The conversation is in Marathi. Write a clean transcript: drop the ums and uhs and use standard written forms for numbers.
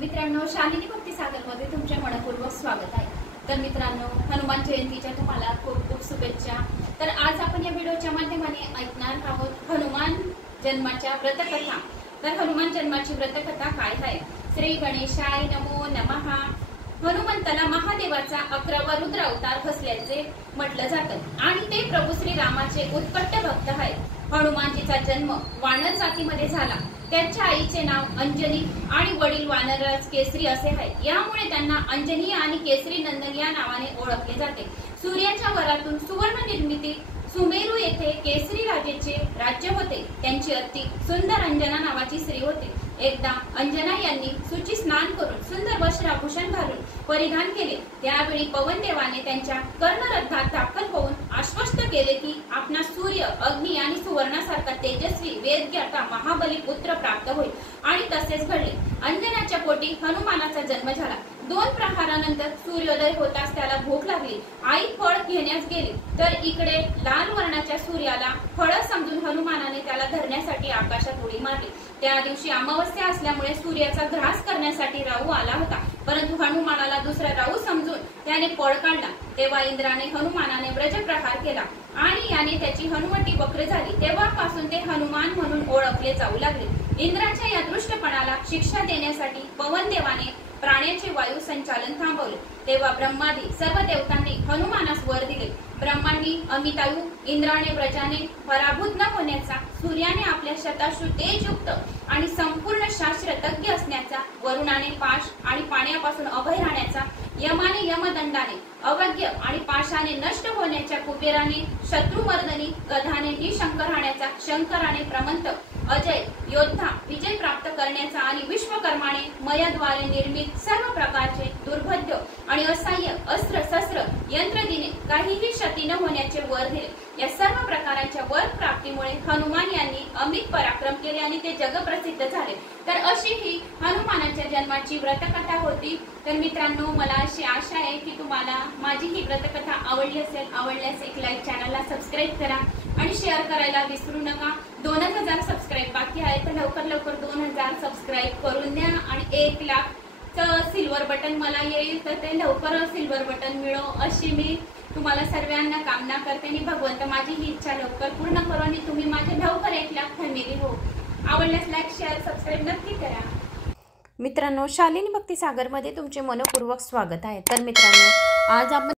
मित्रांनो, शालिनी भक्ती सागरमध्ये तुमचे मनपूर्वक स्वागत आहे। तर मित्रांनो, हनुमान जयंतीच्या तुम्हाला खूप खूप शुभेच्छा। तर आज आपण या व्हिडिओच्या माध्यमाने ऐकणार आहोत हनुमान जन्माच्या व्रतकथा। तर हनुमान जन्माची व्रतकथा काय आहे? श्री गणेशाय नमो नमः। हनुमंताला महादेवाचा 11वा रुद्र अवतार असल्याचे म्हटलं जातं आणि ते प्रभू श्री रामाचे उत्कट भक्त आहेत। हनुमानजीचा जन्म वानर जातीमध्ये झाला। त्यांच्या आईचे नाव अंजनी आणि वडील वानरराज केसरी असे आहे। यामुळे त्यांना अंजनी आणि केसरी नंदन या नावाने ओळखले जाते। सूर्याच्या वरातून सुवर्ण निर्मिती सुमेरू येथे केसरी राजेचे राज्य होते। त्यांची अति सुंदर अंजना नावाची स्त्री होती। एकदा अंजना यांनी सुची स्नान करून सुंदर वस्त्राभूषण घालून परिधान केले। त्यावेळी पवनदेवाने त्यांच्या कर्णरथात दाखल होऊन आश्वस्त केले की आपणास सूर्य, अग्नी आणि सुवर्णासारखा तेजस्वी वेदज्ञाता महाबली पुत्र प्राप्त होईल आणि तसेच घडले। अंजनाच्या पोटी हनुमानाचा जन्म झाला। 2 प्रहारानंतर सूर्योदय होताच त्याला भूक लागली। आई फळ घेण्यास गेली तर इकडे लाल वर्णाच्या सूर्याला फळ समजून हनुमानाने त्याला धरण्यासाठी आकाशात उडी मारली। त्या दिवशी अमावस्या असल्यामुळे सूर्याचा ग्रास करण्यासाठी राहू आला होता, परंतु हनुमानाला दुसरा राहू समजून त्याने पळ काढला। तेव्हा इंद्राने हनुमानाने व्रजप्रहार केला आणि याने त्याची हनुवटी वक्र झाली। तेव्हापासून ते हनुमान म्हणून ओळखले जाऊ लागले। इंद्राच्या या दृष्टपणाला शिक्षा देण्यासाठी पवनदेवाने प्राण्याचे वायू संचालन थांबवले। तेव्हा ब्रह्मादी सर्व देवतांनी हनुमानास वर दिले। ब्रह्मांनी अमितायू, इंद्राने व्रजाने पराभूत न होण्याचा, सूर्याने आपल्या शताशु तेजयुक्त आणि संपूर्ण शास्त्र तज्ञ असण्याचा, वरुणाने पाश आणि पाण्यापासून अभय राहण्याचा, यमाने यमदंडाने अवज्ञ आणि पाशाने नष्ट होण्याच्या, कुबेराने शत्रुमर्दनी गधाने निशंकर राहण्याचा, शंकराने प्रमंत अजय योद्धा विजय प्राप्त करण्याचा आणि विश्वकर्माने मयाद्वारे निर्मित सर्व प्रकारचे दुर्भेद्य आणि असह्य अस्त्र शस्त्र यंत्रदिने काहीही क्षती न होण्याचे वर दिले। या सर्व प्रकारांच्या वर प्राप्तीमुळे हनुमान यांनी अमित पराक्रम केले आणि ते जगप्रसिद्ध झाले। तर अशी ही हनुमानाच्या जन्माची व्रतकथा होती। तर मित्रांनो, मला अशी आशा आहे की तुम्हाला माझी ही व्रतकथा आवडली असेल। आवडल्यास एक लाईक, चॅनलला सबस्क्राईब करा आणि शेअर करायला विसरू नका। 2000 सबस्क्राईब बाकी आहे, तर लवकर 2000 सबस्क्राईब करून द्या आणि 1 लाख सिल्वर बटन मला येईल, तर ते लवकर सिल्वर बटन मिळो अशी मी तुम्हाला सर्वांना कामना करते आणि भगवंत माझी ही इच्छा लवकर पूर्ण करो आणि तुम्ही माझे लवकर 1 लाख फॅमिली हो। आवडल्यास लाईक, शेअर, सबस्क्राईब नक्की करा। मित्रांनो, शालिनी भक्ती सागरमध्ये तुमचे मनपूर्वक स्वागत आहे। तर मित्रांनो, आज आपण